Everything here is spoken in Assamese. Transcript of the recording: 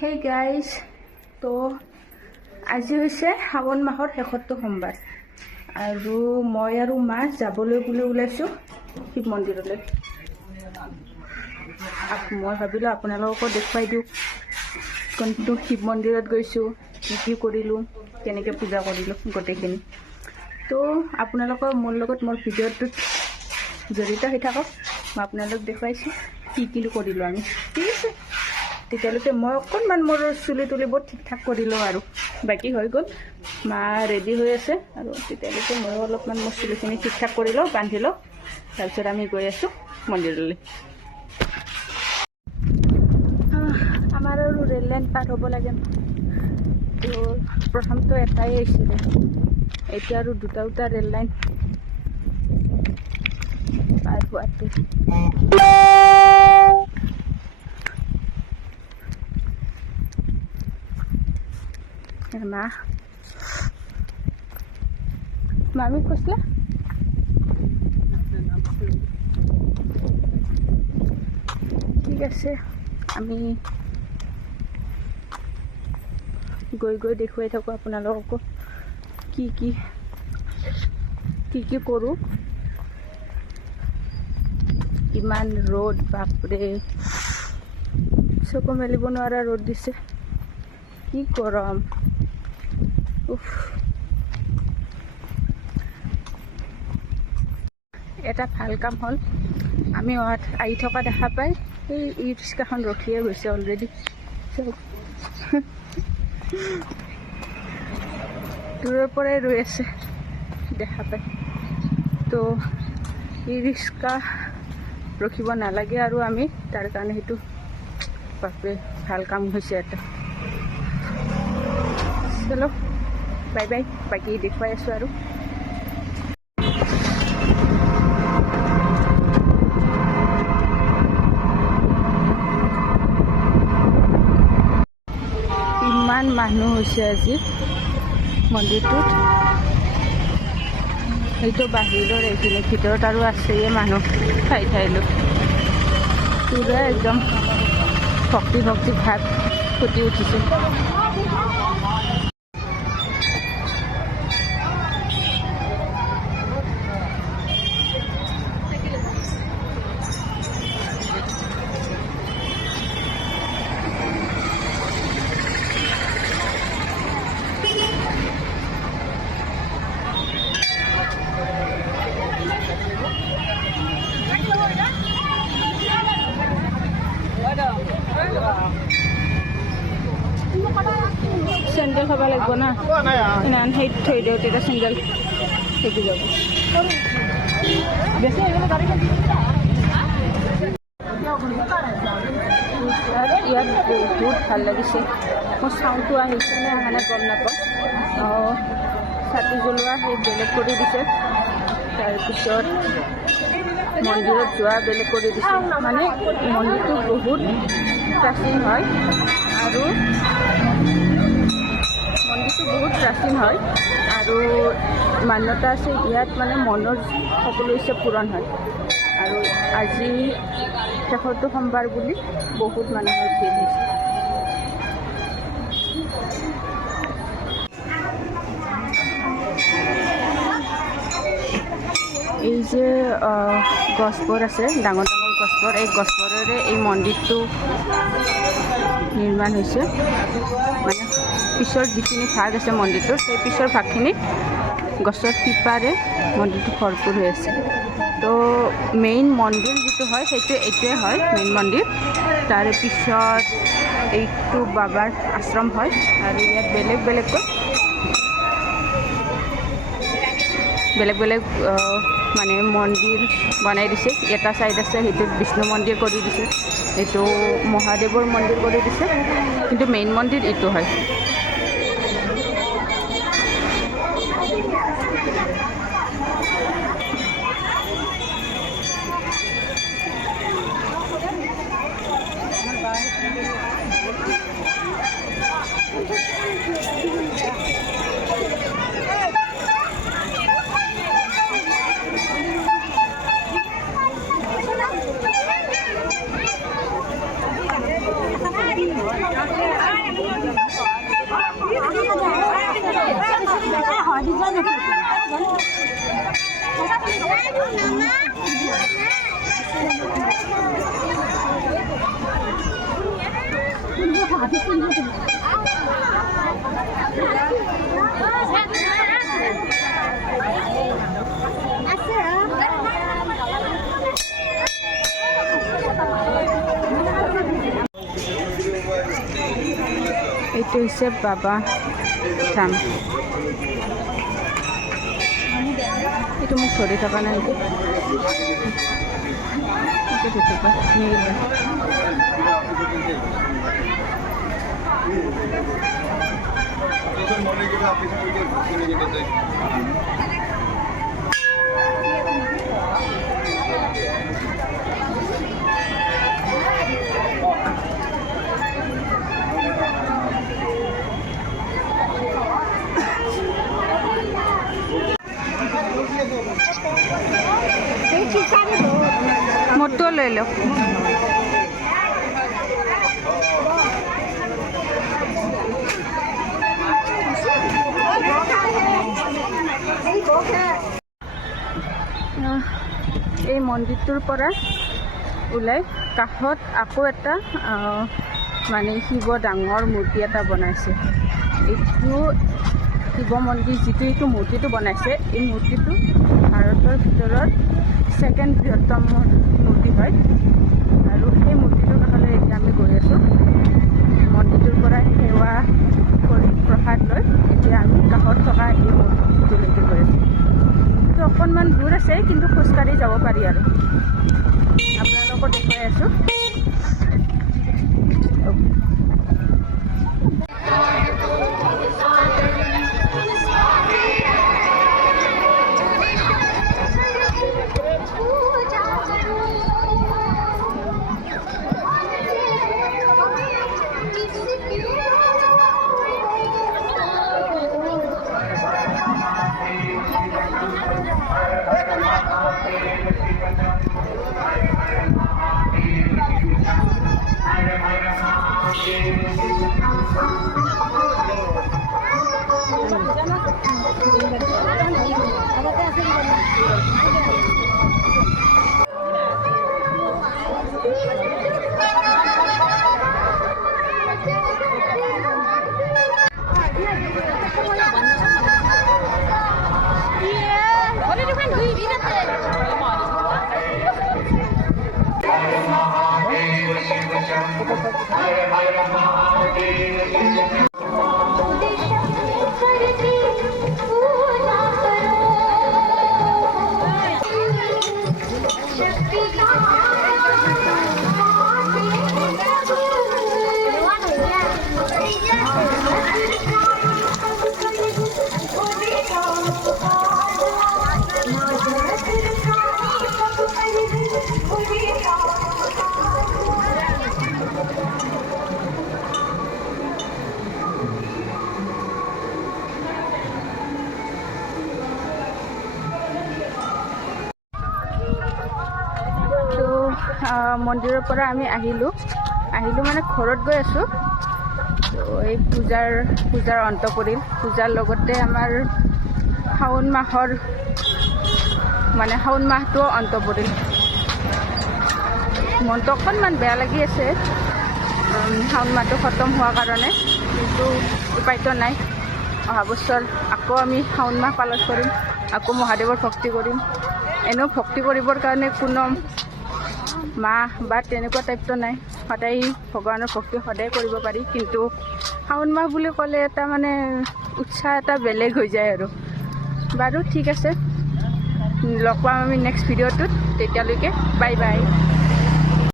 Hey guys, তো আজি হৈছে শাওণ মাহৰ শেষৰটো সোমবাৰ আৰু মই আৰু মা যাবলৈ বুলি ওলাইছোঁ শিৱ মন্দিৰলৈ। মই ভাবিলোঁ আপোনালোককো দেখুৱাই দিওঁ কোনটো শিৱ মন্দিৰত গৈছোঁ, কি কৰিলোঁ, কেনেকৈ পূজা কৰিলোঁ গোটেইখিনি। তো আপোনালোকৰ মোৰ লগত মোৰ ভিডিঅ'টোত জড়িত হৈ থাকক। মই আপোনালোক দেখুৱাইছোঁ কি কৰিলোঁ আমি। ঠিক আছে, তেতিয়ালৈকে মই অকণমান মোৰ চুলি তুলিবোৰ ঠিক ঠাক কৰিলোঁ আৰু বাকী হৈ গ'ল। মা ৰেডি হৈ আছে আৰু তেতিয়ালৈকে ময়ো অলপমান মোৰ চুলিখিনি ঠিক ঠাক কৰি লওঁ, বান্ধি লওঁ। তাৰপিছত আমি গৈ আছোঁ মন্দিৰলৈ। আমাৰ আৰু ৰেল লাইন পাৰ হ'ব লাগে। তো প্ৰথমটো এটাই আহিছিলে, এতিয়া আৰু দুটা ৰেল লাইন পাৰ হোৱাটো। মামি কৈছিলা ঠিক আছে, আমি গৈ দেখুৱাই থাকোঁ আপোনালোককো কি কৰোঁ। ইমান ৰ'দ, বাপৰে, চকু মেলিব নোৱাৰা ৰ'দ দিছে, কি গৰম। এটা ভাল কাম হ'ল, আমি আহি থকা দেখা পাই এই ই ৰিক্সাখন ৰখিয়ে গৈছে অলৰেডি। দূৰৰ পৰাই ৰৈ আছে দেখা পাই। তো ই ৰিক্সা ৰখিব নালাগে আৰু আমি তাৰ কাৰণে সেইটো বাপৰে ভাল কাম হৈছে এটা। চলো বাই বাই, বাকী দেখুৱাই আছোঁ আৰু। ইমান মানুহ হৈছে আজি মন্দিৰটোত, সেইটো বাহিৰৰ এইখিনি, ভিতৰত আৰু আছেই মানুহ ঠাইলৈ। পুৰা একদম ভক্তি ভাৱ ফুটি উঠিছে। চেণ্ডেল খাব লাগিব না, ইমান সেই থৈ দিওঁ, তেতিয়া চেণ্ডেল থাকি যাব। ইয়াত বহুত ভাল লাগিছে। মোৰ চাউণ্ডটো আহিছে নে অহা নাই গম নাপাওঁ। চাকি জ্বলোৱা সেই বেলেগ কৰি দিছে, তাৰপিছত মন্দিৰত যোৱা বেলেগ কৰি দিছে। মানে মন্দিৰটো বহুত প্ৰাচীন হয় আৰু মান্যতা আছে ইয়াত, মানে মনৰ সকলো ইচ্ছা পূৰণ হয়। আৰু আজি শেষৰটো সোমবাৰ বুলি বহুত মানুহৰ ভিৰ হৈছে। এই যে গছবোৰ আছে, ডাঙৰ গছবোৰ, এই গছবোৰেৰে এই মন্দিৰটো নিৰ্মাণ হৈছে। মানে পিছৰ যিখিনি ভাগ আছে মন্দিৰটোৰ, সেই পিছৰ ভাগখিনিত গছৰ শিপাৰে মন্দিৰটো ভৰপূৰ হৈ আছে। তো মেইন মন্দিৰ যিটো হয় সেইটো এইটোৱে হয় মেইন মন্দিৰ। তাৰে পিছত এইটো বাবাৰ আশ্ৰম হয় আৰু ইয়াত বেলেগ মানে মন্দিৰ বনাই দিছে। এটা ছাইড আছে সেইটোত বিষ্ণু মন্দিৰ কৰি দিছে, এইটো মহাদেৱৰ মন্দিৰ কৰি দিছে, কিন্তু মেইন মন্দিৰ এইটো হয়। এইটো হৈছে বাবা ধাম। এইটো মোক ধৰি থকা নাই নেকি? মোৰটো লৈ লওক। এই মন্দিৰটোৰ পৰা ওলাই কাষত আকৌ এটা মানে শিৱ ডাঙৰ মূৰ্তি এটা বনাইছে। এইটো শিৱ মন্দিৰ যিটো এইটো মূৰ্তিটো বনাইছে, এই মূৰ্তিটো ভাৰতৰ ভিতৰত ছেকেণ্ড বৃহত্তম মূৰ্তি হয়। আৰু সেই মূৰ্তিটোৰ কাষলৈ এতিয়া আমি গৈ আছোঁ। মন্দিৰটোৰ পৰা সেৱা কৰি প্ৰসাদ লৈ এতিয়া আমি কাষত থকা এই মূৰ্তিটোলৈকে গৈ আছোঁ। তো অকণমান দূৰ আছে, কিন্তু খোজকাঢ়ি যাব পাৰি আৰু আপোনালোকক দেখুৱাই আছোঁ। মন্দিৰৰ পৰা আমি আহিলোঁ মানে ঘৰত গৈ আছোঁ। তো এই পূজাৰ অন্ত পৰিল। পূজাৰ লগতে আমাৰ শাওণ মাহটোও অন্ত পৰিল। মনটো অকণমান বেয়া লাগি আছে শাওণ মাহটো খতম হোৱাৰ কাৰণে, কিন্তু উপায়তো নাই। অহা বছৰ আকৌ আমি শাওণ মাহ পালন কৰিম, আকৌ মহাদেৱৰ ভক্তি কৰিম। এনেও ভক্তি কৰিবৰ কাৰণে কোনো মাহ বা তেনেকুৱা টাইপটো নাই, সদায় ভগৱানৰ ভক্তি সদায় কৰিব পাৰি। কিন্তু শাওণ মাহ বুলি ক'লে এটা মানে উৎসাহ এটা বেলেগ হৈ যায় আৰু। বাৰু ঠিক আছে, লগ পাম আমি নেক্সট ভিডিঅ'টোত। তেতিয়ালৈকে বাই বাই।